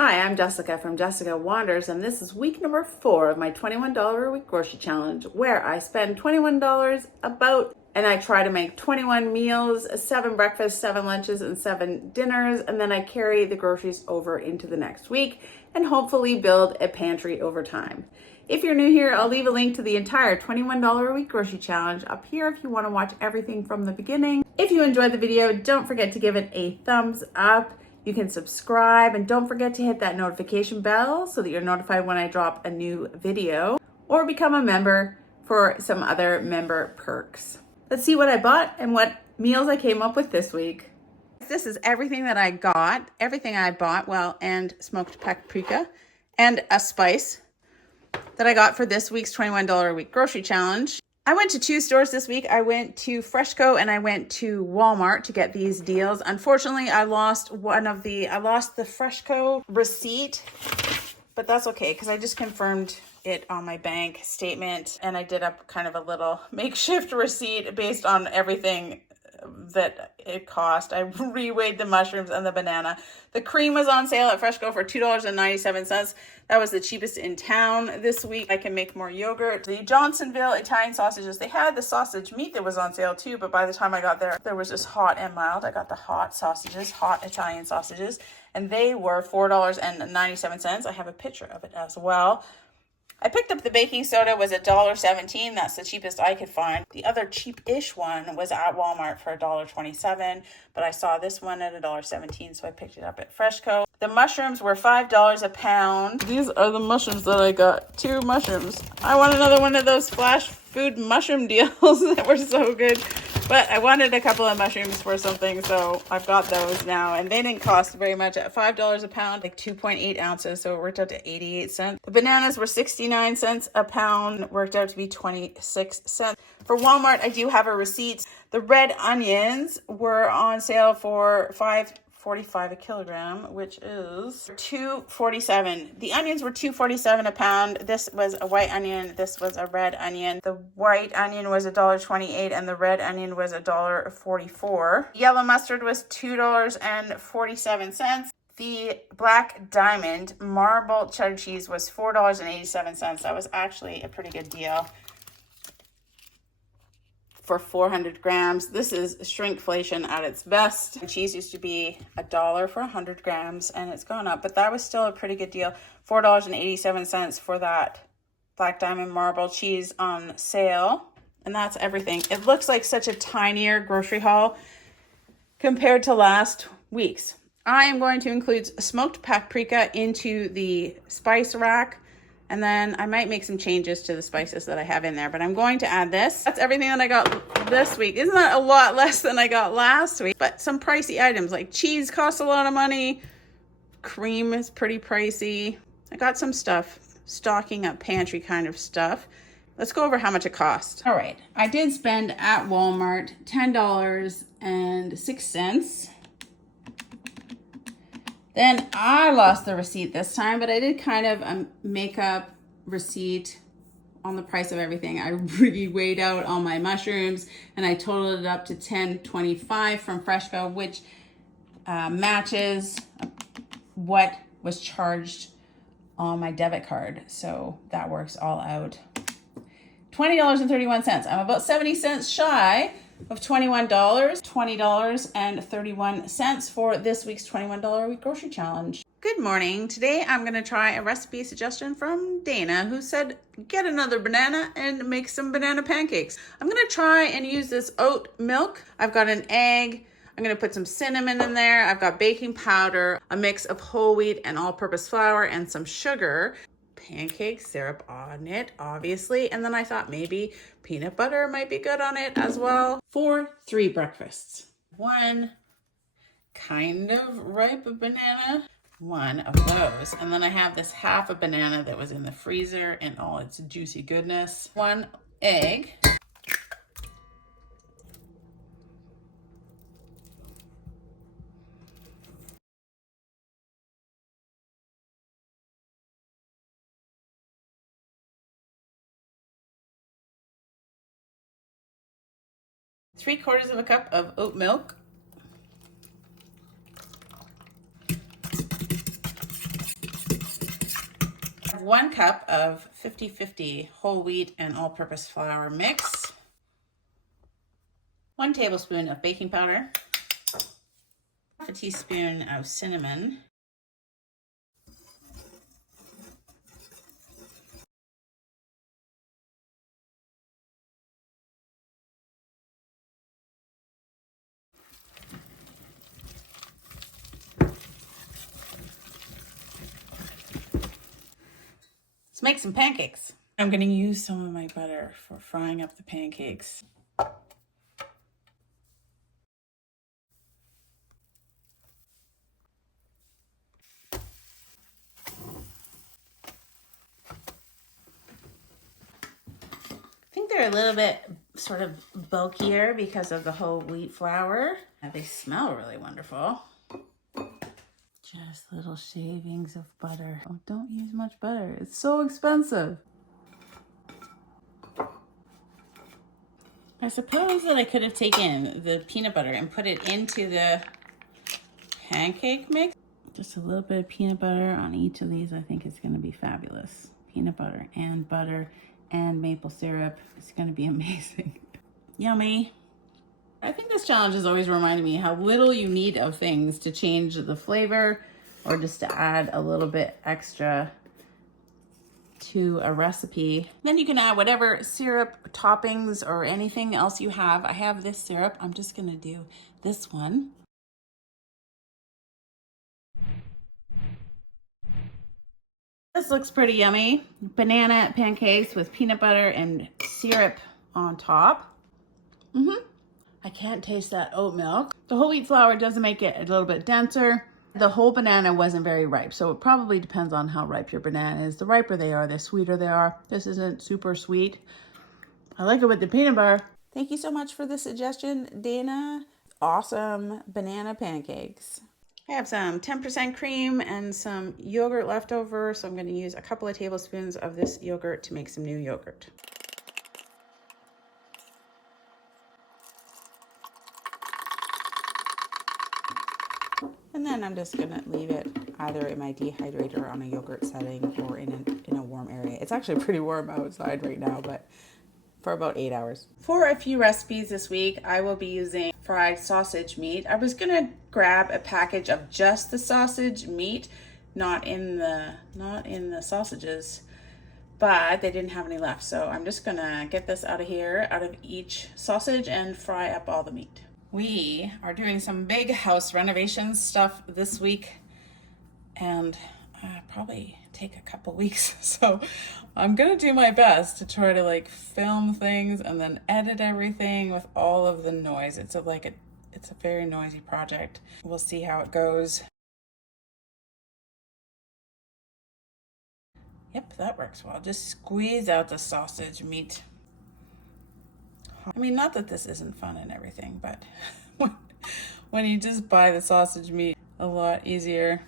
Hi, I'm Jessica from Jessica Wanders, and this is week number 4 of my $21 a week grocery challenge, where I spend $21 and I try to make 21 meals, 7 breakfasts, 7 lunches, and 7 dinners, and then I carry the groceries over into the next week and hopefully build a pantry over time. If you're new here, I'll leave a link to the entire $21 a week grocery challenge up here if you want to watch everything from the beginning. If you enjoyed the video, don't forget to give it a thumbs up. You can subscribe and don't forget to hit that notification bell so that you're notified when I drop a new video, or become a member for some other member perks. Let's see what I bought and what meals I came up with this week. This is everything that I got, everything I bought, and smoked paprika and a spice that I got for this week's $21 a week grocery challenge. I went to 2 stores this week. I went to Freshco and I went to Walmart to get these deals. Unfortunately, I lost the Freshco receipt, but that's okay because I just confirmed it on my bank statement and I did up kind of a little makeshift receipt based on everything that it cost. I reweighed the mushrooms and the banana. The cream was on sale at Freshco for $2.97. That was the cheapest in town this week. I can make more yogurt. The Johnsonville Italian sausages, they had the sausage meat that was on sale too, but by the time I got there, there was just hot and mild. I got the hot sausages, hot Italian sausages, and they were $4.97. I have a picture of it as well. I picked up the baking soda, was $1.17. That's the cheapest I could find. The other cheap-ish one was at Walmart for $1.27, but I saw this one at $1.17, so I picked it up at Freshco. The mushrooms were $5 a pound. These are the mushrooms that I got. 2 mushrooms. I want another one of those flash food mushroom deals that were so good. But I wanted a couple of mushrooms for something, so I've got those now. And they didn't cost very much at $5 a pound, like 2.8 ounces, so it worked out to 88 cents. The bananas were 69 cents a pound, worked out to be 26 cents. For Walmart, I do have a receipt. The red onions were on sale for $5.45 a kilogram, which is $2.47. The onions were $2.47 a pound. This was a white onion. This was a red onion. The white onion was $1.28 and the red onion was $1.44. Yellow mustard was $2.47. The Black Diamond marble cheddar cheese was $4.87. That was actually a pretty good deal for 400 grams. This is shrinkflation at its best. Cheese used to be $1 for 100 grams and it's gone up, but that was still a pretty good deal. $4.87 for that Black Diamond marble cheese on sale. And that's everything. It looks like such a tinier grocery haul compared to last week's. I am going to include smoked paprika into the spice rack, and then I might make some changes to the spices that I have in there, but I'm going to add this. That's everything that I got this week. Isn't that a lot less than I got last week? But some pricey items like cheese costs a lot of money. Cream is pretty pricey. I got some stuff, stocking up pantry kind of stuff. Let's go over how much it cost. All right, I did spend at Walmart $10.06. Then I lost the receipt this time, but I did kind of a makeup receipt on the price of everything. I really weighed out all my mushrooms and I totaled it up to $10.25 from Freshco, which matches what was charged on my debit card. So that works all out. $20.31. I'm about 70 cents shy of $21, $20.31 for this week's $21 a week grocery challenge. Good morning. Today I'm going to try a recipe suggestion from Dana, who said get another banana and make some banana pancakes. I'm going to try and use this oat milk. I've got an egg. I'm going to put some cinnamon in there. I've got baking powder, a mix of whole wheat and all-purpose flour, and some sugar. Pancake syrup on it, obviously, and then I thought maybe peanut butter might be good on it as well. For 3 breakfasts. 1 kind of ripe banana, 1 of those, and then I have this half a banana that was in the freezer and all its juicy goodness. 1 egg. Three-quarters of a cup of oat milk. 1 cup of 50-50 whole wheat and all-purpose flour mix, 1 tablespoon of baking powder, half a teaspoon of cinnamon, let's make some pancakes. I'm going to use some of my butter for frying up the pancakes. I think they're a little bit sort of bulkier because of the whole wheat flour. And they smell really wonderful. Just little shavings of butter. Oh, don't use much butter. It's so expensive. I suppose that I could have taken the peanut butter and put it into the pancake mix. Just a little bit of peanut butter on each of these. I think it's going to be fabulous. Peanut butter and maple syrup. It's going to be amazing. Yummy. I think this challenge has always reminded me how little you need of things to change the flavor or just to add a little bit extra to a recipe. Then you can add whatever syrup, toppings, or anything else you have. I have this syrup. I'm just going to do this one. This looks pretty yummy. Banana pancakes with peanut butter and syrup on top. I can't taste that oat milk. The whole wheat flour does make it a little bit denser. The whole banana wasn't very ripe, so it probably depends on how ripe your banana is. The riper they are, the sweeter they are. This isn't super sweet. I like it with the peanut butter. Thank you so much for the suggestion, Dana. Awesome banana pancakes. I have some 10% cream and some yogurt left over, so I'm going to use a couple of tablespoons of this yogurt to make some new yogurt. And then I'm just gonna leave it either in my dehydrator on a yogurt setting or in a warm area. It's actually pretty warm outside right now, but for about 8 hours. For a few recipes this week, I will be using fried sausage meat. I was gonna grab a package of just the sausage meat, not in the sausages, but they didn't have any left. So I'm just gonna get this out of here, out of each sausage, and fry up all the meat. We are doing some big house renovation stuff this week and probably take a couple weeks. So I'm gonna do my best to try to film things and then edit everything with all of the noise. It's a very noisy project. We'll see how it goes. Yep, that works well. Just squeeze out the sausage meat. I mean, not that this isn't fun and everything, but when you just buy the sausage meat, a lot easier.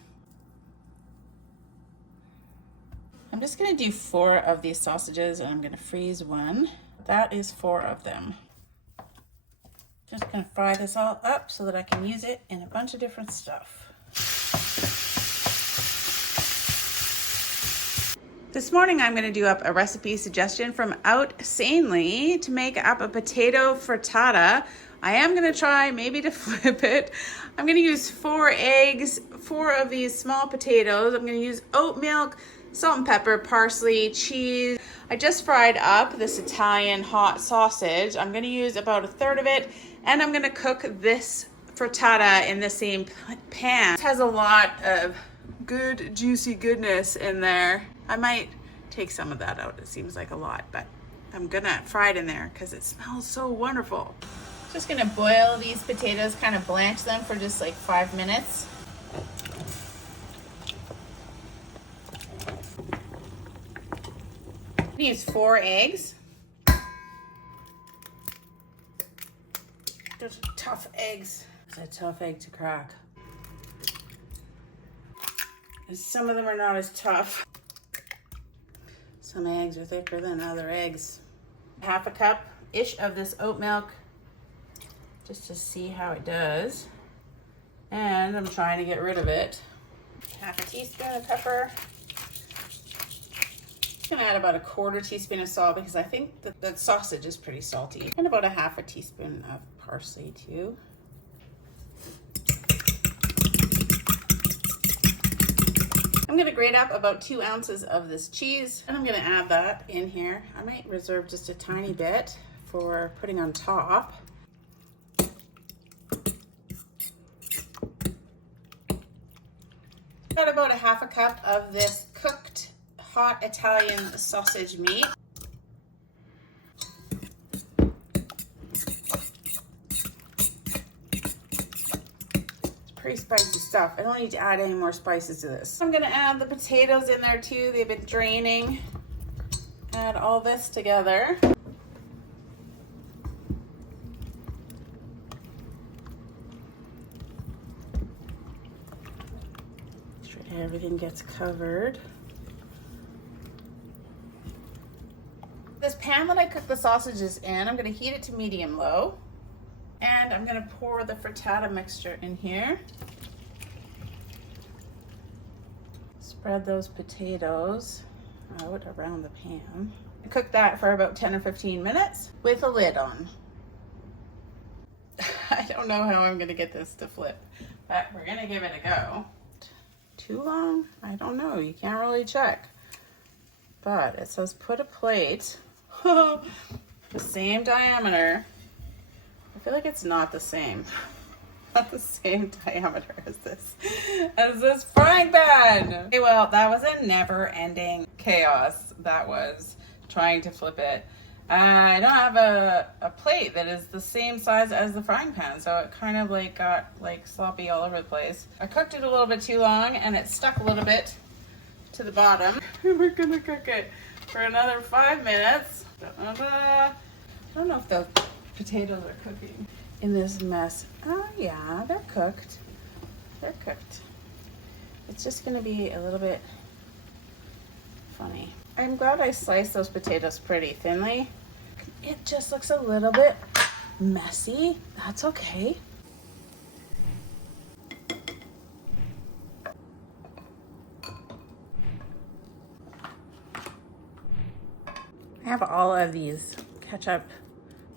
I'm just gonna do 4 of these sausages and I'm gonna freeze 1. That is 4 of them. Just gonna fry this all up so that I can use it in a bunch of different stuff. This morning I'm going to do up a recipe suggestion from Out Sanely to make up a potato frittata. I am going to try maybe to flip it. I'm going to use 4 eggs, 4 of these small potatoes. I'm going to use oat milk, salt and pepper, parsley, cheese. I just fried up this Italian hot sausage. I'm going to use about 1/3 of it, and I'm going to cook this frittata in the same pan. It has a lot of good juicy goodness in there. I might take some of that out. It seems like a lot, but I'm gonna fry it in there because it smells so wonderful. Just gonna boil these potatoes, kind of blanch them for just 5 minutes. I'm gonna use 4 eggs. Those are tough eggs. It's a tough egg to crack. And some of them are not as tough. Some eggs are thicker than other eggs. 1/2 cup-ish of this oat milk, just to see how it does. And I'm trying to get rid of it. 1/2 teaspoon of pepper. Gonna add about a 1/4 teaspoon of salt because I think that the sausage is pretty salty. And about a 1/2 teaspoon of parsley too. I'm gonna grate up about 2 ounces of this cheese and I'm gonna add that in here. I might reserve just a tiny bit for putting on top. Got about a 1/2 cup of this cooked hot Italian sausage meat. It's pretty spicy stuff. I don't need to add any more spices to this. I'm gonna add the potatoes in there too. They've been draining. Add all this together. Make sure everything gets covered. This pan that I cooked the sausages in, I'm gonna heat it to medium low. And I'm gonna pour the frittata mixture in here. Spread those potatoes out around the pan. Cook that for about 10 or 15 minutes with a lid on. I don't know how I'm gonna get this to flip, but we're gonna give it a go. Too long? I don't know, you can't really check. But it says put a plate the same diameter. I feel like it's not the same. Not the same diameter as this frying pan. Okay, well, that was a never-ending chaos. That was trying to flip it. I don't have a plate that is the same size as the frying pan, so it kind of like got like sloppy all over the place. I cooked it a little bit too long and it stuck a little bit to the bottom. We're gonna cook it for another 5 minutes. I don't know if the potatoes are cooking in this mess. Oh yeah, they're cooked. They're cooked. It's just gonna be a little bit funny. I'm glad I sliced those potatoes pretty thinly. It just looks a little bit messy. That's okay. I have all of these ketchup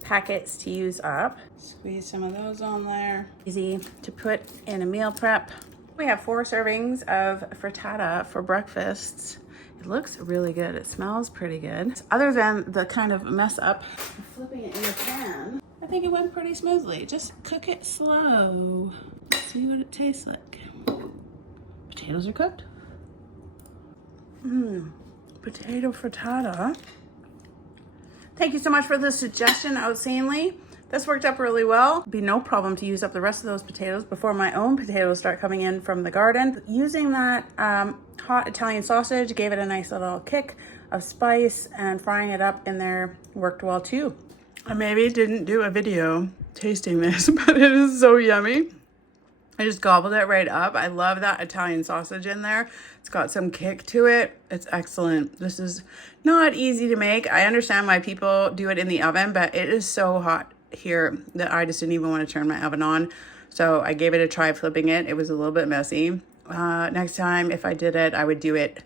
packets to use up. Squeeze some of those on there. Easy to put in a meal prep. We have 4 servings of frittata for breakfasts. It looks really good. It smells pretty good. Other than the kind of mess up flipping it in the pan, I think it went pretty smoothly. Just cook it slow. See what it tastes like. Potatoes are cooked. Potato frittata. Thank you so much for the suggestion, Outsanely. This worked up really well. It'd be no problem to use up the rest of those potatoes before my own potatoes start coming in from the garden. Using that hot Italian sausage gave it a nice little kick of spice, and frying it up in there worked well too. I maybe didn't do a video tasting this, but it is so yummy. I just gobbled it right up. I love that Italian sausage in there. It's got some kick to it. It's excellent. This is not easy to make. I understand why people do it in the oven, but it is so hot here that I just didn't even want to turn my oven on. So I gave it a try flipping it. It was a little bit messy. Next time, if I did it, I would do it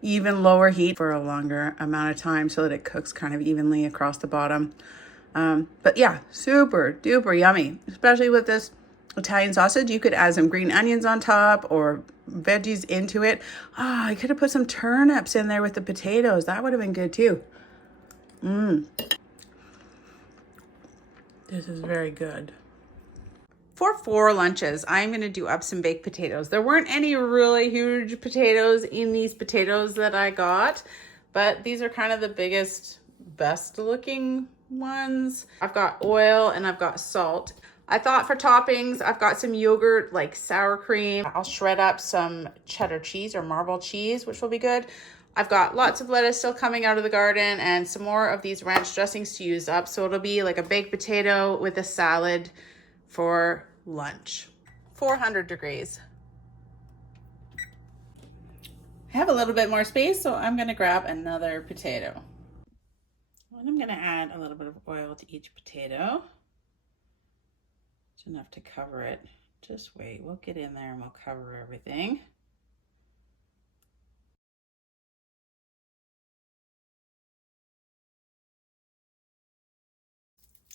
even lower heat for a longer amount of time so that it cooks kind of evenly across the bottom. But yeah, super duper yummy, especially with this Italian sausage. You could add some green onions on top or veggies into it. I could have put some turnips in there with the potatoes. That would have been good too. This is very good. For 4 lunches, I'm going to do up some baked potatoes. There weren't any really huge potatoes in these potatoes that I got, but these are kind of the biggest, best looking ones. I've got oil and I've got salt. I thought for toppings, I've got some yogurt, like sour cream. I'll shred up some cheddar cheese or marble cheese, which will be good. I've got lots of lettuce still coming out of the garden and some more of these ranch dressings to use up. So it'll be like a baked potato with a salad for lunch. 400 degrees. I have a little bit more space, so I'm gonna grab another potato. And I'm gonna add a little bit of oil to each potato. It's enough to cover it. Just wait, we'll get in there and we'll cover everything.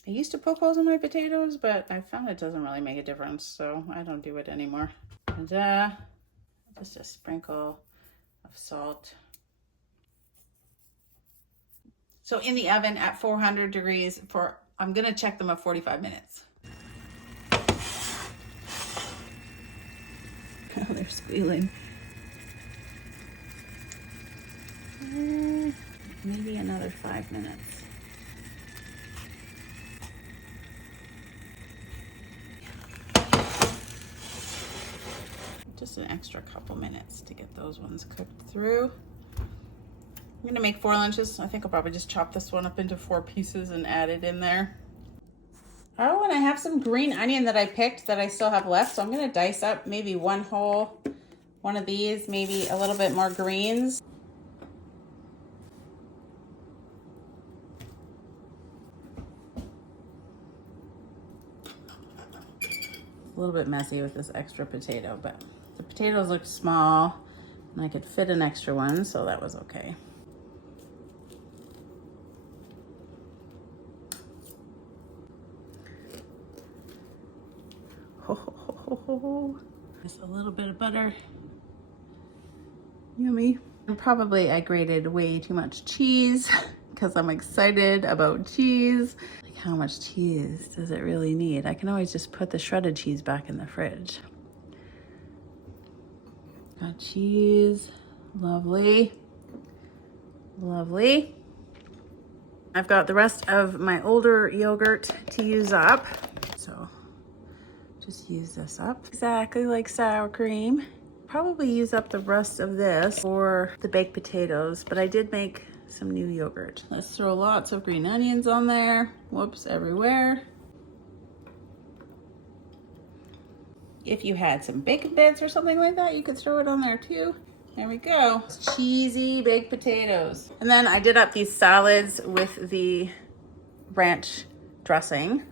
I used to poke holes in my potatoes, but I found it doesn't really make a difference, so I don't do it anymore. And just a sprinkle of salt. So in the oven at 400 degrees for, I'm gonna check them at 45 minutes. Oh, they're squealing. Maybe another 5 minutes. Just an extra couple minutes to get those ones cooked through. I'm gonna make 4 lunches. I think I'll probably just chop this one up into 4 pieces and add it in there. Oh, and I have some green onion that I picked that I still have left. So I'm gonna dice up maybe one whole one of these, maybe a little bit more greens. A little bit messy with this extra potato, but the potatoes look small and I could fit an extra one, so that was okay. Ho, ho, ho, ho, ho. Just a little bit of butter. Yummy. And probably I grated way too much cheese because I'm excited about cheese. Like, how much cheese does it really need? I can always just put the shredded cheese back in the fridge. Got cheese. Lovely. Lovely. I've got the rest of my older yogurt to use up. So just use this up. Exactly like sour cream. Probably use up the rest of this for the baked potatoes, but I did make some new yogurt. Let's throw lots of green onions on there. Whoops, everywhere. If you had some bacon bits or something like that, you could throw it on there too. There we go. It's cheesy baked potatoes. And then I did up these salads with the ranch dressing.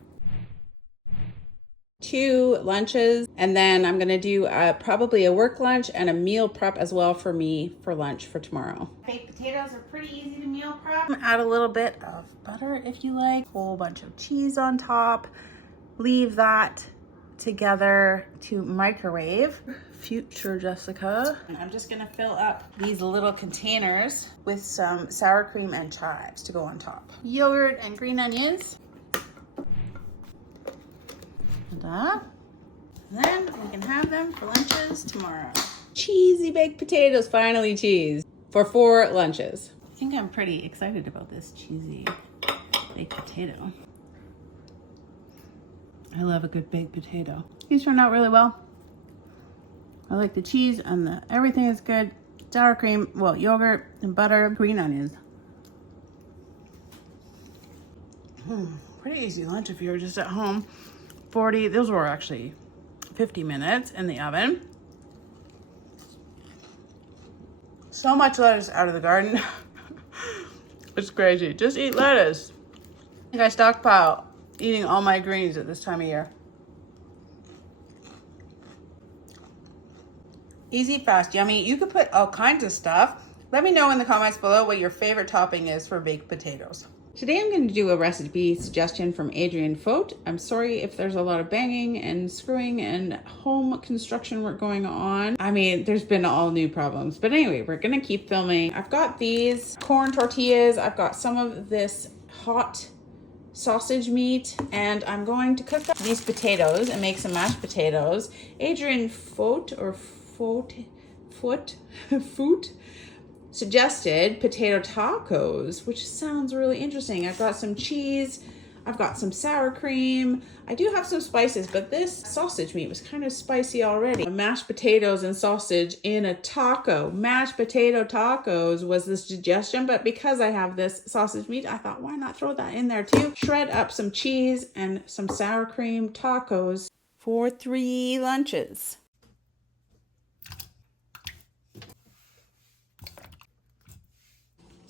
2 lunches, and then I'm gonna do probably a work lunch and a meal prep as well for me for lunch for tomorrow. Baked potatoes are pretty easy to meal prep. Add a little bit of butter if you like, whole bunch of cheese on top. Leave that together to microwave. Future Jessica. And I'm just gonna fill up these little containers with some sour cream and chives to go on top. Yogurt and green onions. And then we can have them for lunches tomorrow. Cheesy baked potatoes, finally cheese, for 4 lunches. I think I'm pretty excited about this cheesy baked potato. I love a good baked potato. These turned out really well. I like the cheese and everything is good. Sour cream, well, yogurt and butter, green onions. Pretty easy lunch if you were just at home. Those were actually 50 minutes in the oven. So much lettuce out of the garden. It's crazy. Just eat lettuce. I think I stockpile eating all my greens at this time of year. Easy, fast, yummy. You could put all kinds of stuff. Let me know in the comments below what your favorite topping is for baked potatoes. Today I'm going to do a recipe suggestion from Adrian Fote. I'm sorry if there's a lot of banging and screwing and home construction work going on. I mean, there's been all new problems. But anyway, we're going to keep filming. I've got these corn tortillas. I've got some of this hot sausage meat, and I'm going to cook up these potatoes and make some mashed potatoes. Adrian Fote suggested potato tacos, which sounds really interesting. I've got some cheese, I've got some sour cream, I do have some spices, but this sausage meat was kind of spicy already. Mashed potatoes and sausage in a taco. Mashed potato tacos was the suggestion, but because I have this sausage meat, I thought, why not throw that in there too? Shred up some cheese and some sour cream tacos for 3 lunches.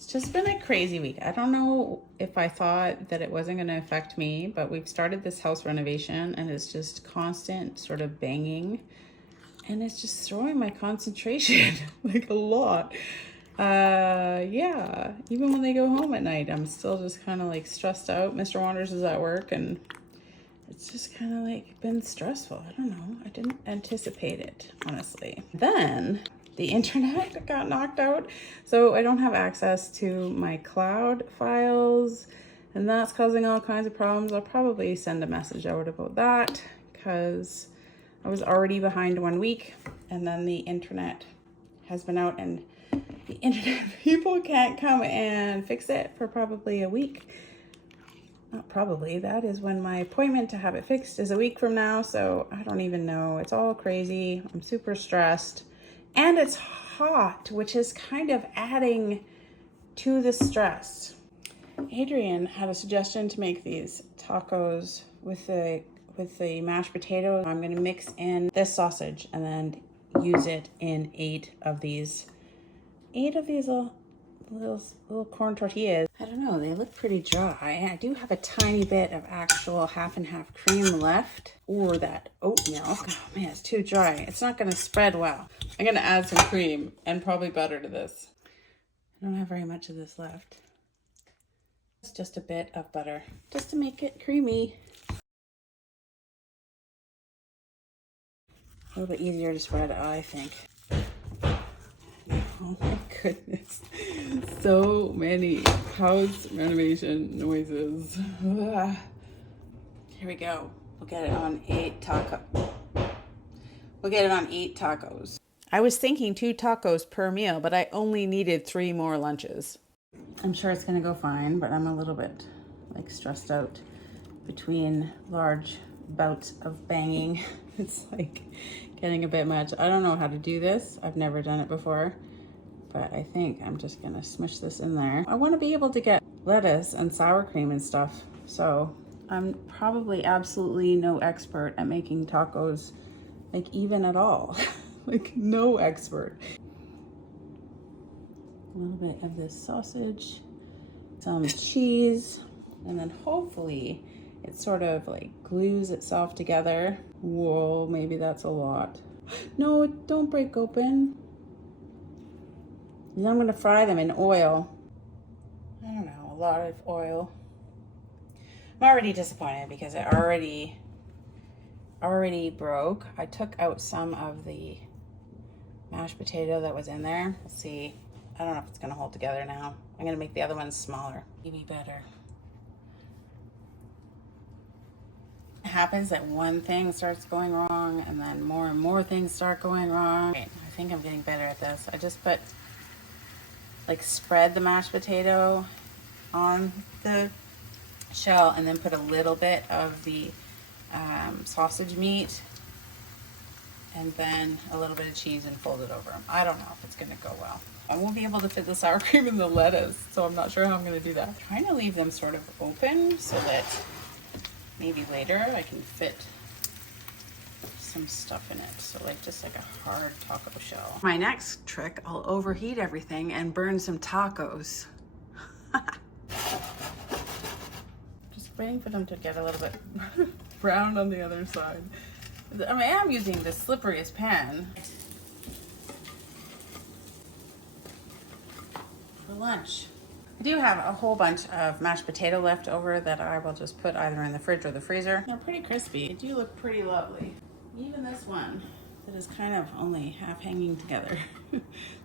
Just been a crazy week. I don't know if I thought that it wasn't going to affect me, but we've started this house renovation and it's just constant sort of banging and it's just throwing my concentration like a lot. Yeah, even when they go home at night, I'm still just kind of like stressed out. Mr. Wanders is at work and it's just kind of like been stressful. I don't know. I didn't anticipate it, honestly. Then the internet got knocked out, so I don't have access to my cloud files, and that's causing all kinds of problems. I'll probably send a message out about that because I was already behind 1 week, and then the internet has been out, and the internet people can't come and fix it for probably a week. Not probably, that is when my appointment to have it fixed is a week from now, so I don't even know. It's all crazy. I'm super stressed. And it's hot, which is kind of adding to the stress. Adrian had a suggestion to make these tacos with the mashed potatoes. I'm gonna mix in this sausage and then use it in eight of these little corn tortillas. I don't know, they look pretty dry. I do have a tiny bit of actual half and half cream left, or that oat milk. Oh man, it's too dry. It's not gonna spread well. I'm gonna add some cream and probably butter to this. I don't have very much of this left. It's just a bit of butter, just to make it creamy. A little bit easier to spread, I think. Oh my goodness. So many house renovation noises. Ugh. Here we go. We'll get it on 8 tacos. I was thinking 2 tacos per meal, but I only needed 3 more lunches. I'm sure it's gonna go fine, but I'm a little bit like stressed out between large bouts of banging. It's like getting a bit much. I don't know how to do this. I've never done it before. But I think I'm just gonna smush this in there. I wanna be able to get lettuce and sour cream and stuff. So I'm probably absolutely no expert at making tacos, like even at all. Like no expert. A little bit of this sausage, some cheese, and then hopefully it sort of like glues itself together. Whoa, maybe that's a lot. No, don't break open. And I'm gonna fry them in oil. I don't know, a lot of oil. I'm already disappointed because it already broke. I took out some of the mashed potato that was in there. Let's see. I don't know if it's gonna hold together now. I'm gonna make the other ones smaller. Maybe better. It happens that one thing starts going wrong and then more and more things start going wrong. Right, I think I'm getting better at this. I just spread the mashed potato on the shell and then put a little bit of the sausage meat and then a little bit of cheese and fold it over. I don't know if it's gonna go well. I won't be able to fit the sour cream in the lettuce, so I'm not sure how I'm gonna do that. I'm trying to leave them sort of open so that maybe later I can fit some stuff in it. So like just like a hard taco shell. My next trick, I'll overheat everything and burn some tacos. Just waiting for them to get a little bit brown on the other side. I mean, I am using the slipperiest pan for lunch. I do have a whole bunch of mashed potato left over that I will just put either in the fridge or the freezer. They're pretty crispy. They do look pretty lovely. Even this one that is kind of only half hanging together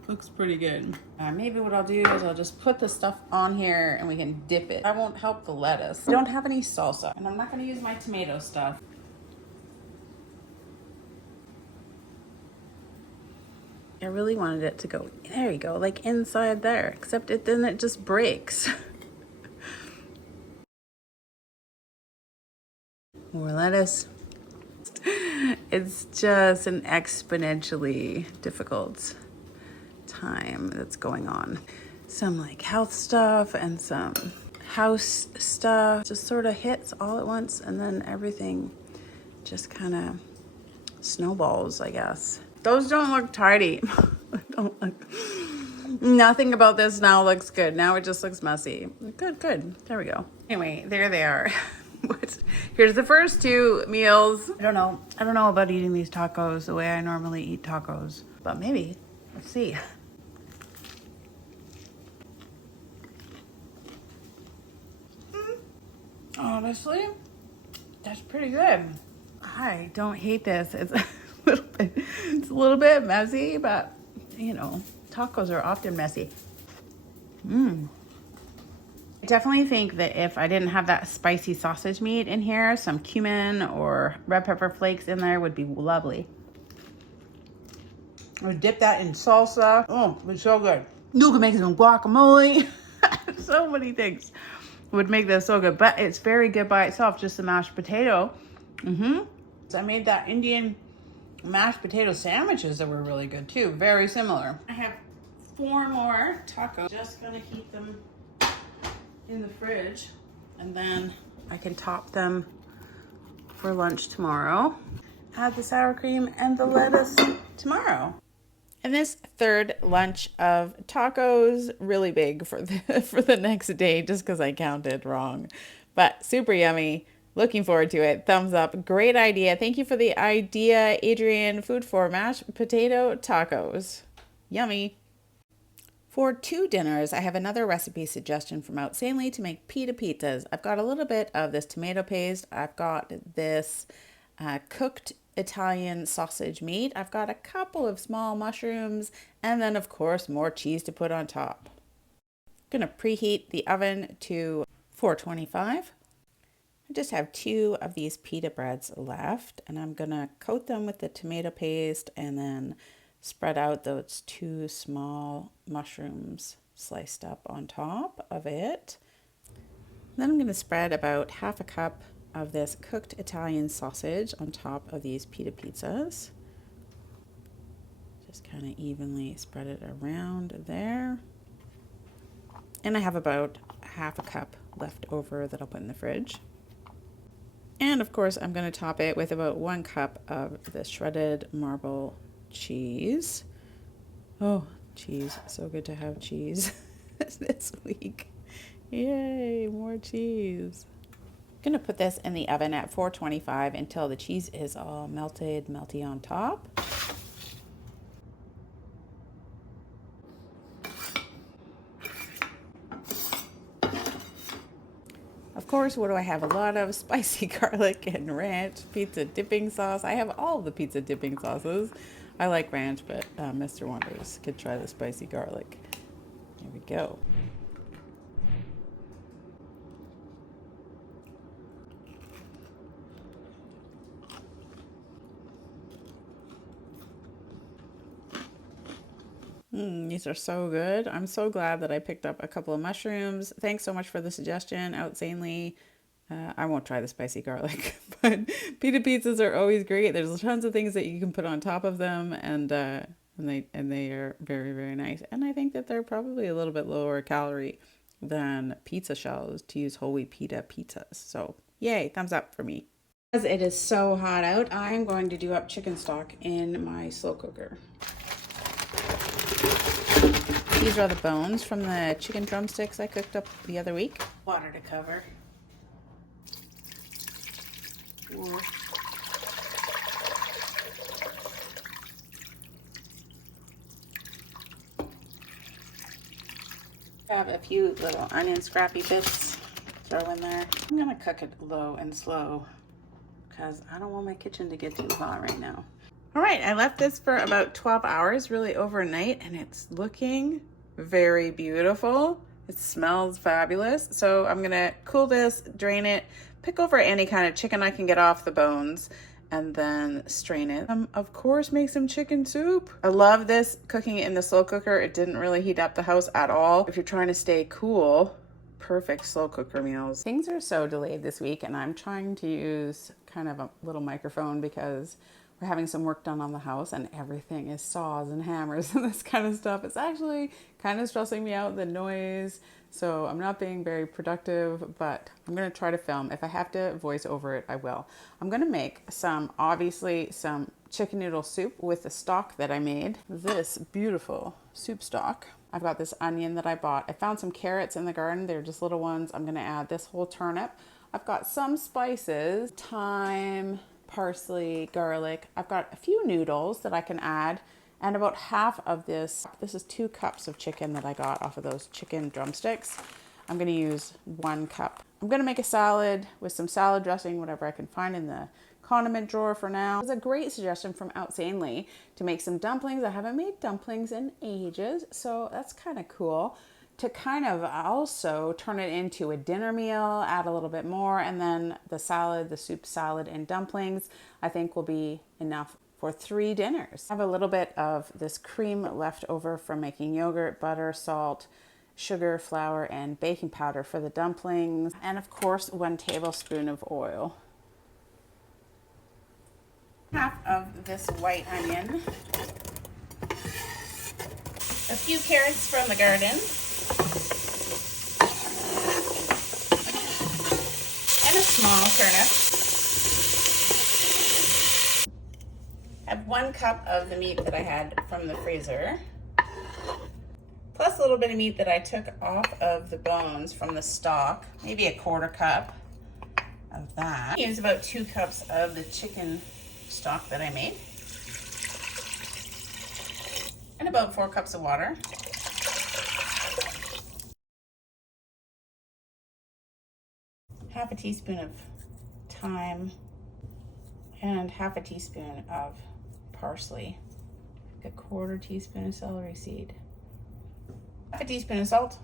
looks pretty good. Maybe what I'll do is I'll just put the stuff on here and we can dip it. I won't help the lettuce. I don't have any salsa and I'm not going to use my tomato stuff. I really wanted it to go, there you go, like inside there, except then it just breaks. More lettuce. It's just an exponentially difficult time that's going on. Some like health stuff and some house stuff just sort of hits all at once and then everything just kind of snowballs, I guess. Those don't look tidy. Nothing about this now looks good. Now it just looks messy. Good. There we go. Anyway, there they are. Here's the first 2 meals. I don't know about eating these tacos the way I normally eat tacos, but maybe. Let's see. honestly, that's pretty good. I don't hate this. It's a little bit messy, but you know, tacos are often messy. I definitely think that if I didn't have that spicy sausage meat in here, some cumin or red pepper flakes in there would be lovely. I would dip that in salsa. Oh, it's so good. You can make some guacamole. So many things would make this so good, but it's very good by itself, just a mashed potato. So I made that Indian mashed potato sandwiches that were really good too. Very similar. I have 4 more tacos. Just gonna keep them in the fridge, and then I can top them for lunch tomorrow. Add the sour cream and the lettuce tomorrow. And this third lunch of tacos, really big for the next day, just because I counted wrong, but super yummy. Looking forward to it. Thumbs up. Great idea. Thank you for the idea, Adrian. Food for mashed potato tacos. Yummy. For 2 dinners, I have another recipe suggestion from Outsanely to make pita pizzas. I've got a little bit of this tomato paste. I've got this cooked Italian sausage meat. I've got a couple of small mushrooms, and then of course more cheese to put on top. I'm gonna preheat the oven to 425. I just have 2 of these pita breads left, and I'm gonna coat them with the tomato paste and then spread out those 2 small mushrooms sliced up on top of it. Then I'm going to spread about half a cup of this cooked Italian sausage on top of these pita pizzas. Just kind of evenly spread it around there. And I have about half a cup left over that I'll put in the fridge. And of course, I'm going to top it with about 1 cup of the shredded marble cheese. Oh, cheese. So good to have cheese this week. Yay, more cheese. I'm going to put this in the oven at 425 until the cheese is all melty on top. Of course, what do I have? A lot of spicy garlic and ranch pizza dipping sauce. I have all the pizza dipping sauces. I like ranch, but Mr. Wonders could try the spicy garlic. Here we go. These are so good. I'm so glad that I picked up a couple of mushrooms. Thanks so much for the suggestion, Outsanely. I won't try the spicy garlic, but pita pizzas are always great. There's tons of things that you can put on top of them, and they are very, very nice. And I think that they're probably a little bit lower calorie than pizza shells to use whole wheat pita pizzas. So yay, thumbs up for me. As it is so hot out, I'm going to do up chicken stock in my slow cooker. These are the bones from the chicken drumsticks I cooked up the other week. Water to cover. Grab a few little onion scrappy bits, throw in there. I'm gonna cook it low and slow because I don't want my kitchen to get too hot right now. All right, I left this for about 12 hours, really overnight, and it's looking very beautiful. It smells fabulous. So I'm gonna cool this, drain it, pick over any kind of chicken I can get off the bones, and then strain it. Of course, make some chicken soup. I love this cooking it in the slow cooker. It didn't really heat up the house at all. If you're trying to stay cool, perfect slow cooker meals. Things are so delayed this week, and I'm trying to use kind of a little microphone because we're having some work done on the house and everything is saws and hammers and this kind of stuff. It's actually kind of stressing me out, the noise. So I'm not being very productive, but I'm going to try to film. If I have to voice over it, I will. I'm going to make obviously some chicken noodle soup with the stock that I made. This beautiful soup stock. I've got this onion that I bought. I found some carrots in the garden. They're just little ones. I'm going to add this whole turnip. I've got some spices, thyme, parsley, garlic. I've got a few noodles that I can add, and about half of this is 2 cups of chicken that I got off of those chicken drumsticks. I'm gonna use 1 cup. I'm gonna make a salad with some salad dressing, whatever I can find in the condiment drawer for now. It's a great suggestion from Outsanely to make some dumplings. I haven't made dumplings in ages, so that's kind of cool. To kind of also turn it into a dinner meal, add a little bit more, and then the salad, the soup, salad, and dumplings, I think will be enough for 3 dinners. I have a little bit of this cream left over from making yogurt, butter, salt, sugar, flour, and baking powder for the dumplings. And of course, 1 tablespoon of oil. Half of this white onion. A few carrots from the garden. And a small turnip. I have 1 cup of the meat that I had from the freezer, plus a little bit of meat that I took off of the bones from the stock, maybe 1/4 cup of that. I used about 2 cups of the chicken stock that I made, and about 4 cups of water. Half a teaspoon of thyme and half a teaspoon of parsley, 1/4 teaspoon of celery seed, half a teaspoon of salt,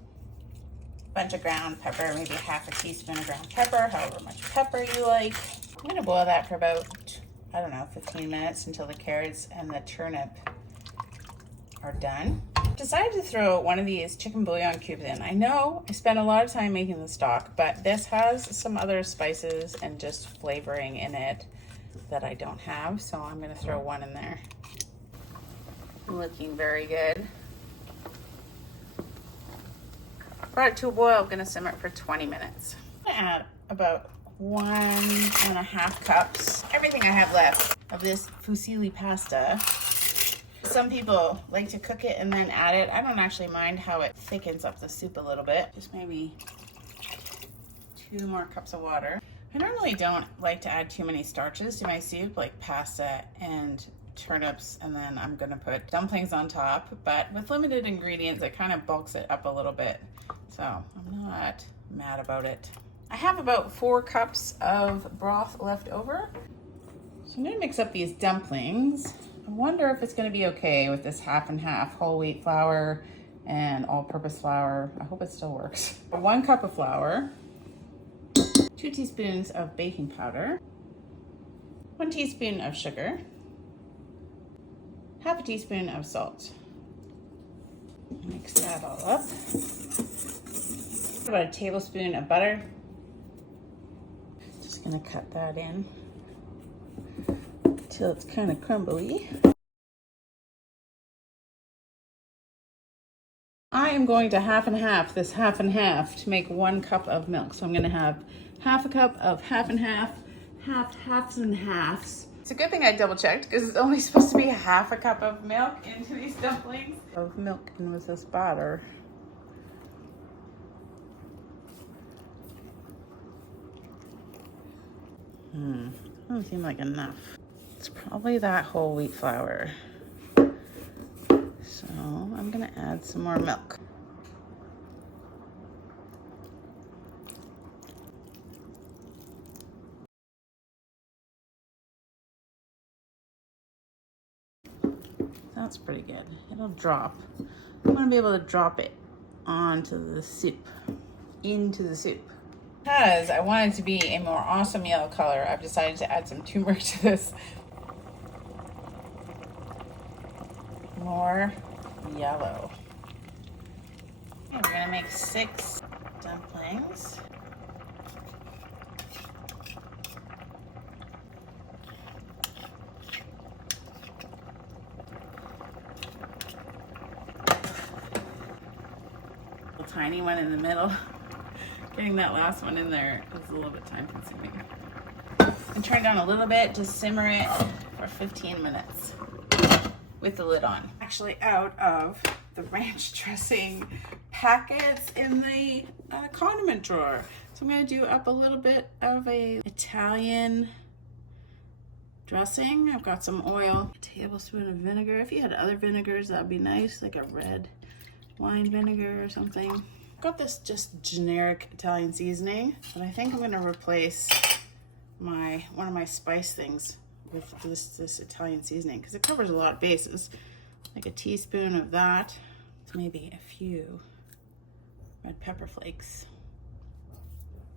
a bunch of ground pepper, maybe half a teaspoon of ground pepper, however much pepper you like. I'm gonna boil that for about, I don't know, 15 minutes until the carrots and the turnip are done. Decided to throw one of these chicken bouillon cubes in. I know I spent a lot of time making the stock, but this has some other spices and just flavoring in it that I don't have, so I'm gonna throw 1 in there. Looking very good. Brought it to a boil. I'm gonna simmer it for 20 minutes. I'm gonna add about 1.5 cups, everything I have left of this fusilli pasta. Some people like to cook it and then add it. I don't actually mind how it thickens up the soup a little bit. Just maybe 2 more cups of water. I normally don't like to add too many starches to my soup, like pasta and turnips, and then I'm gonna put dumplings on top, but with limited ingredients, it kind of bulks it up a little bit. So I'm not mad about it. I have about 4 cups of broth left over. So I'm gonna mix up these dumplings. I wonder if it's gonna be okay with this half and half whole wheat flour and all-purpose flour. I hope it still works. 1 cup of flour, 2 teaspoons of baking powder, 1 teaspoon of sugar, half a teaspoon of salt. Mix that all up. About a tablespoon of butter. Just gonna cut that in until it's kind of crumbly. I am going to half and half this half and half to make 1 cup of milk. So I'm gonna have half a cup of half and half, halves and halves. It's a good thing I double checked because it's only supposed to be half a cup of milk into these dumplings. Of milk in with this batter. Doesn't seem like enough. It's probably that whole wheat flour. So I'm gonna add some more milk. That's pretty good. It'll drop. I want to be able to drop it onto the soup, into the soup. Because I want it to be a more awesome yellow color, I've decided to add some turmeric to this. More yellow. Okay, we're gonna make 6 dumplings. A tiny one in the middle. Getting that last one in there is a little bit time consuming. And turn it down a little bit, just simmer it for 15 minutes with the lid on. Actually out of the ranch dressing packets in the condiment drawer. So I'm gonna do up a little bit of a Italian dressing. I've got some oil, a tablespoon of vinegar. If you had other vinegars, that'd be nice, like a red wine vinegar or something. got this just generic Italian seasoning, and I think I'm gonna replace one of my spice things with this Italian seasoning because it covers a lot of bases. Like a teaspoon of that, maybe a few red pepper flakes,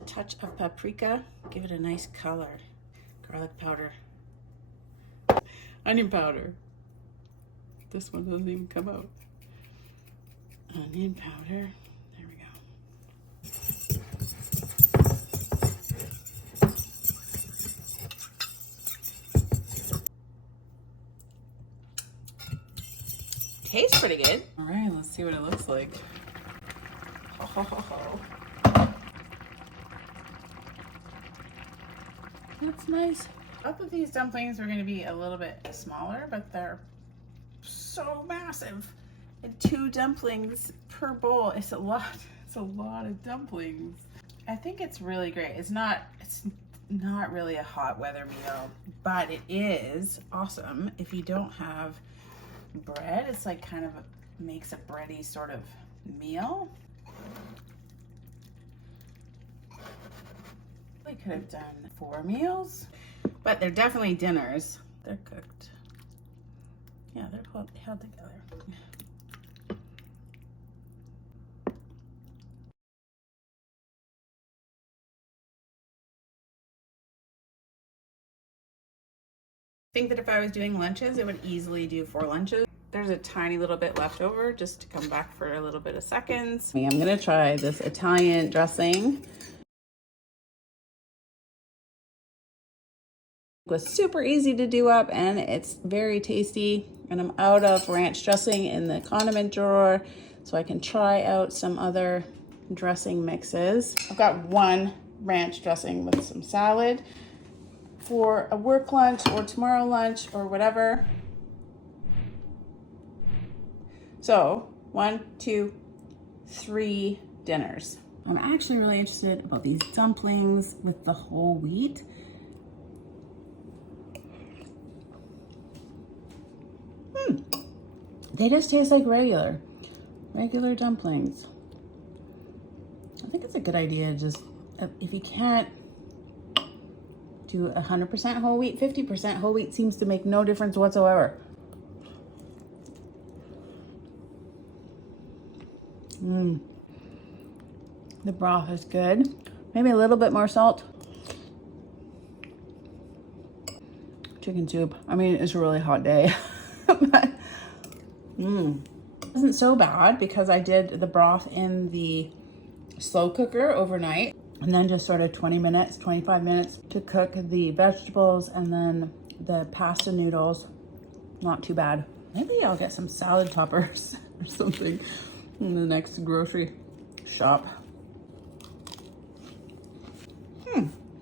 a touch of paprika, give it a nice color, garlic powder, onion powder. This one doesn't even come out. Onion powder. There we go. Tastes pretty good. All right, let's see what it looks like. Oh, that's nice. I thought that these dumplings were going to be a little bit smaller, but they're so massive. And 2 dumplings per bowl. It's a lot. It's a lot of dumplings. I think it's really great. It's not really a hot weather meal, but it is awesome if you don't have bread. It's like kind of makes a bready sort of meal. We could have done 4 meals, but they're definitely dinners. They're cooked. Yeah, they're held together. I think that if I was doing lunches, it would easily do 4 lunches. There's a tiny little bit left over just to come back for a little bit of seconds. I'm gonna try this Italian dressing. It was super easy to do up and it's very tasty. And I'm out of ranch dressing in the condiment drawer, so I can try out some other dressing mixes. I've got 1 ranch dressing with some salad for a work lunch or tomorrow lunch or whatever. So 1, 2, 3 dinners. I'm actually really interested about these dumplings with the whole wheat. They just taste like regular dumplings. I think it's a good idea to just, if you can't do 100% whole wheat, 50% whole wheat seems to make no difference whatsoever. The broth is good. Maybe a little bit more salt. Chicken soup. I mean, it's a really hot day. But, it wasn't so bad because I did the broth in the slow cooker overnight and then just sort of 20 minutes, 25 minutes to cook the vegetables and then the pasta noodles. Not too bad. Maybe I'll get some salad toppers or something in the next grocery shop.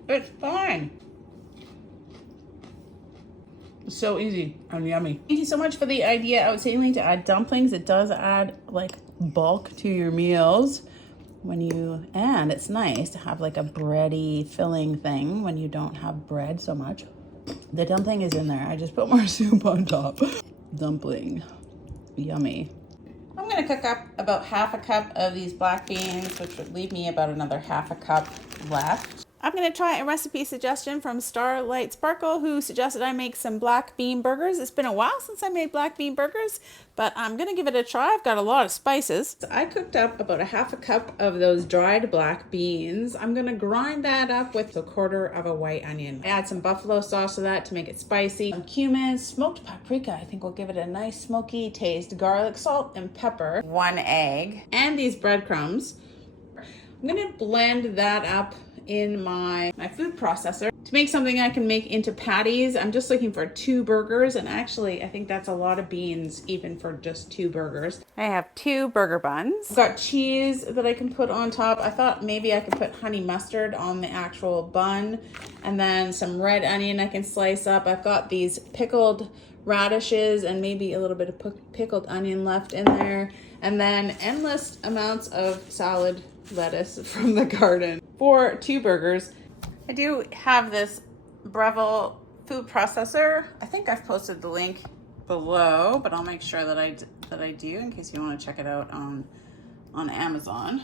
It's fine. It's so easy and yummy. Thank you so much for the idea out sailing to add dumplings. It does add like bulk to your meals and it's nice to have like a bready filling thing when you don't have bread so much. The dumpling is in there. I just put more soup on top. Dumpling, yummy. I'm gonna cook up about 1/2 cup of these black beans, which would leave me about another 1/2 cup left. I'm going to try a recipe suggestion from Starlight Sparkle, who suggested I make some black bean burgers. It's been a while since I made black bean burgers, but I'm going to give it a try. I've got a lot of spices. So I cooked up about 1/2 cup of those dried black beans. I'm going to grind that up with 1/4 of a white onion. I add some buffalo sauce to that to make it spicy. Some cumin, smoked paprika, I think will give it a nice smoky taste. Garlic, salt, and pepper. 1 egg. And these breadcrumbs. I'm going to blend that up in my food processor to make something I can make into patties. I'm just looking for 2 burgers, and actually I think that's a lot of beans even for just 2 burgers. I have 2 burger buns. I've got cheese that I can put on top. I thought maybe I could put honey mustard on the actual bun, and then some red onion I can slice up. I've got these pickled radishes and maybe a little bit of pickled onion left in there, and then endless amounts of salad lettuce from the garden for 2 burgers. I do have this Breville food processor. I think I've posted the link below, but I'll make sure that I do in case you want to check it out on Amazon.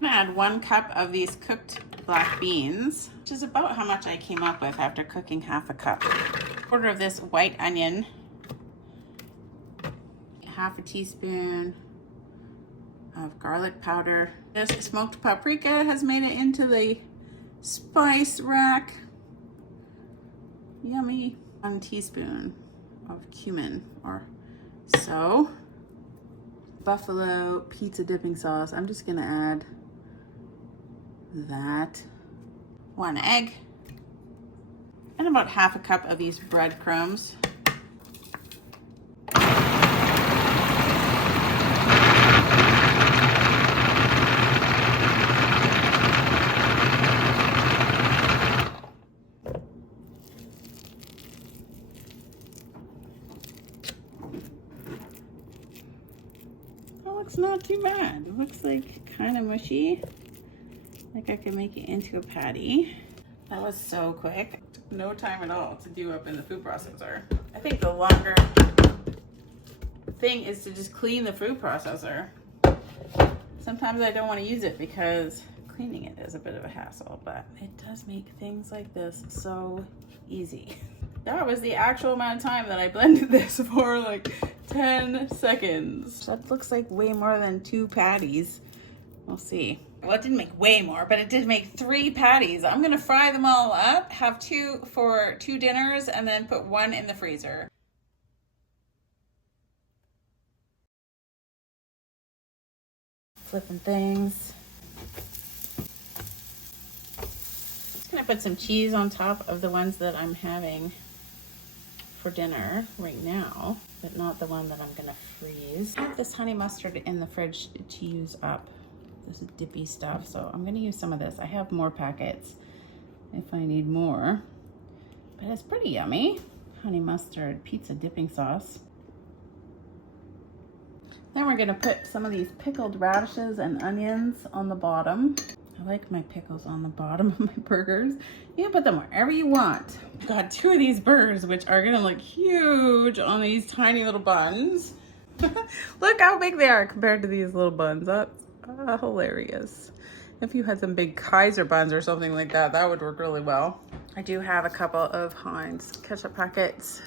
I'm gonna add 1 cup of these cooked black beans, which is about how much I came up with after cooking half a cup. 1/4 of this white onion, 1/2 teaspoon of garlic powder. This smoked paprika has made it into the spice rack. Yummy. 1 teaspoon of cumin or so. Buffalo pizza dipping sauce. I'm just gonna add that. 1 egg. And about 1/2 cup of these breadcrumbs. Looks not too bad. It looks like kind of mushy. Like I could make it into a patty. That was so quick. Took no time at all to do up in the food processor. I think the longer thing is to just clean the food processor. Sometimes I don't want to use it because cleaning it is a bit of a hassle, but it does make things like this so easy. That was the actual amount of time that I blended this for, like 10 seconds. That looks like way more than 2 patties. We'll see. Well, it didn't make way more, but it did make 3 patties. I'm gonna fry them all up, have 2 for 2 dinners, and then put 1 in the freezer. Flipping things. Just gonna put some cheese on top of the ones that I'm having for dinner right now, but not the one that I'm gonna freeze. I have this honey mustard in the fridge to use up. This is dippy stuff, so I'm gonna use some of this. I have more packets if I need more, but it's pretty yummy. Honey mustard pizza dipping sauce. Then we're gonna put some of these pickled radishes and onions on the bottom. I like my pickles on the bottom of my burgers. You can put them wherever you want. I've got 2 of these burgers, which are gonna look huge on these tiny little buns. Look how big they are compared to these little buns. That's hilarious. If you had some big Kaiser buns or something like that, that would work really well. I do have a couple of Heinz ketchup packets.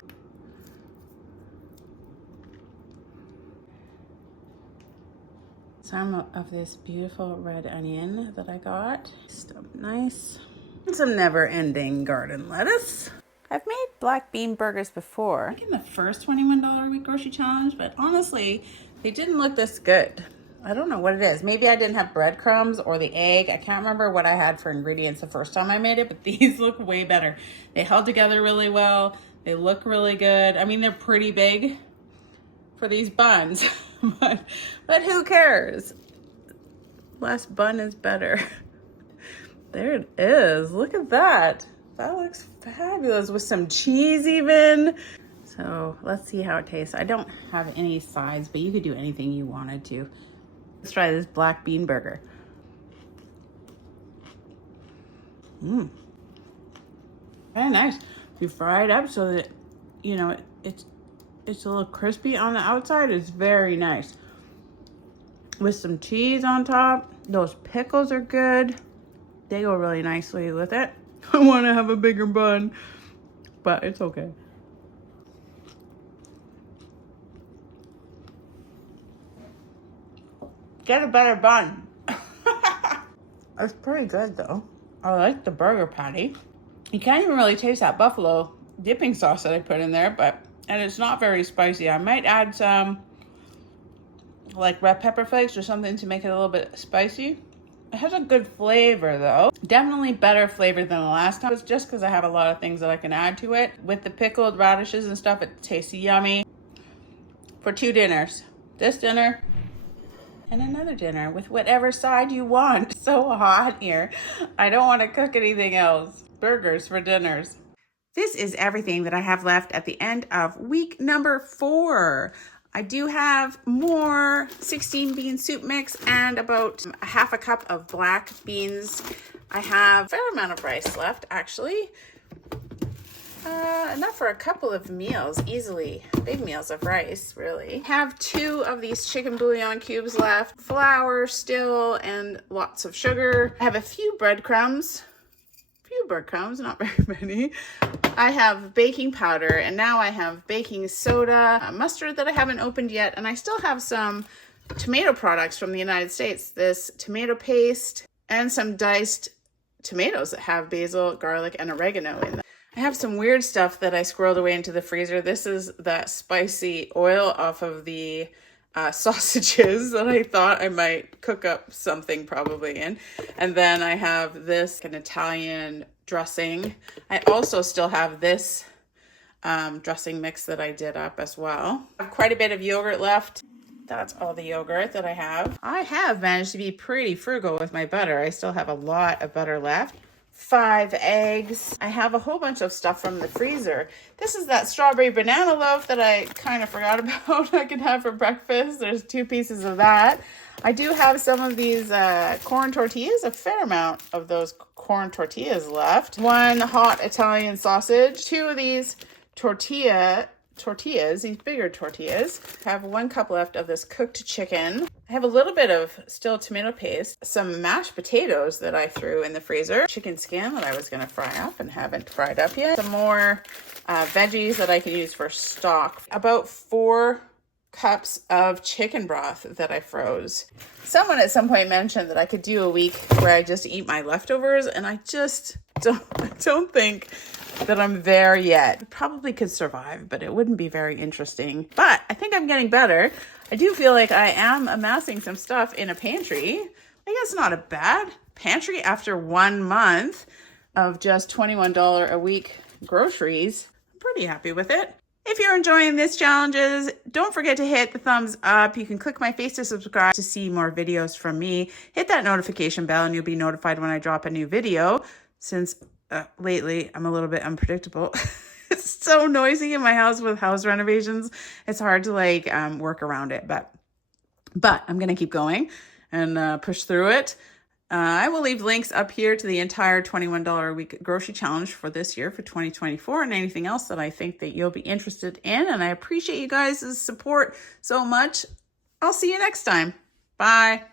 Some of this beautiful red onion that I got. Stubbed nice. And some never-ending garden lettuce. I've made black bean burgers before. I think in the first $21 a week grocery challenge, but honestly, they didn't look this good. I don't know what it is. Maybe I didn't have breadcrumbs or the egg. I can't remember what I had for ingredients the first time I made it, but these look way better. They held together really well. They look really good. I mean, they're pretty big for these buns, but who cares? Less bun is better. There it is. Look at that. That looks fabulous with some cheese even. So let's see how it tastes. I don't have any sides, but you could do anything you wanted to. Let's try this black bean burger. Very nice. You fry it up so that, you know, it's a little crispy on the outside. It's very nice. With some cheese on top. Those pickles are good. They go really nicely with it. I want to have a bigger bun, but it's okay. Get a better bun. It's pretty good though. I like the burger patty. You can't even really taste that buffalo dipping sauce that I put in there, and it's not very spicy. I might add some like red pepper flakes or something to make it a little bit spicy. It has a good flavor though. Definitely better flavor than the last time. It's just because I have a lot of things that I can add to it. With the pickled radishes and stuff, it tastes yummy. For 2 dinners. This dinner and another dinner with whatever side you want. It's so hot here. I don't want to cook anything else. Burgers for dinners. This is everything that I have left at the end of week number 4. I do have more 16 bean soup mix and about 1/2 cup of black beans. I have a fair amount of rice left, actually. Enough for a couple of meals, easily. Big meals of rice, really. I have 2 of these chicken bouillon cubes left. Flour still, and lots of sugar. I have a few breadcrumbs. Not very many. I have baking powder, and now I have baking soda, mustard that I haven't opened yet, and I still have some tomato products from the United States. This tomato paste and some diced tomatoes that have basil, garlic, and oregano in them. I have some weird stuff that I squirreled away into the freezer. This is that spicy oil off of the sausages that I thought I might cook up something probably in. And then I have this an Italian dressing. I also still have this dressing mix that I did up as well. I have quite a bit of yogurt left. That's all the yogurt that I have. I have managed to be pretty frugal with my butter. I still have a lot of butter left. 5 eggs. I have a whole bunch of stuff from the freezer. This is that strawberry banana loaf that I kind of forgot about I could have for breakfast. There's 2 pieces of that. I do have some of these corn tortillas, a fair amount of those corn tortillas left. 1 hot Italian sausage, 2 of these tortillas, these bigger tortillas. I have 1 cup left of this cooked chicken. I have a little bit of still tomato paste, some mashed potatoes that I threw in the freezer, chicken skin that I was gonna fry up and haven't fried up yet, some more veggies that I can use for stock, about 4 cups of chicken broth that I froze. Someone at some point mentioned that I could do a week where I just eat my leftovers, and I just don't think that I'm there yet. Probably could survive, but it wouldn't be very interesting. But I think I'm getting better. I do feel like I am amassing some stuff in a pantry. I guess not a bad pantry after 1 month of just $21 a week groceries. I'm pretty happy with it. If you're enjoying these challenges, don't forget to hit the thumbs up. You can click my face to subscribe to see more videos from me. Hit that notification bell and you'll be notified when I drop a new video. Since lately I'm a little bit unpredictable. It's so noisy in my house with house renovations. It's hard to work around it, but I'm gonna keep going and push through it. I will leave links up here to the entire $21 a week grocery challenge for this year for 2024 and anything else that I think that you'll be interested in. And I appreciate you guys' support so much. I'll see you next time. Bye.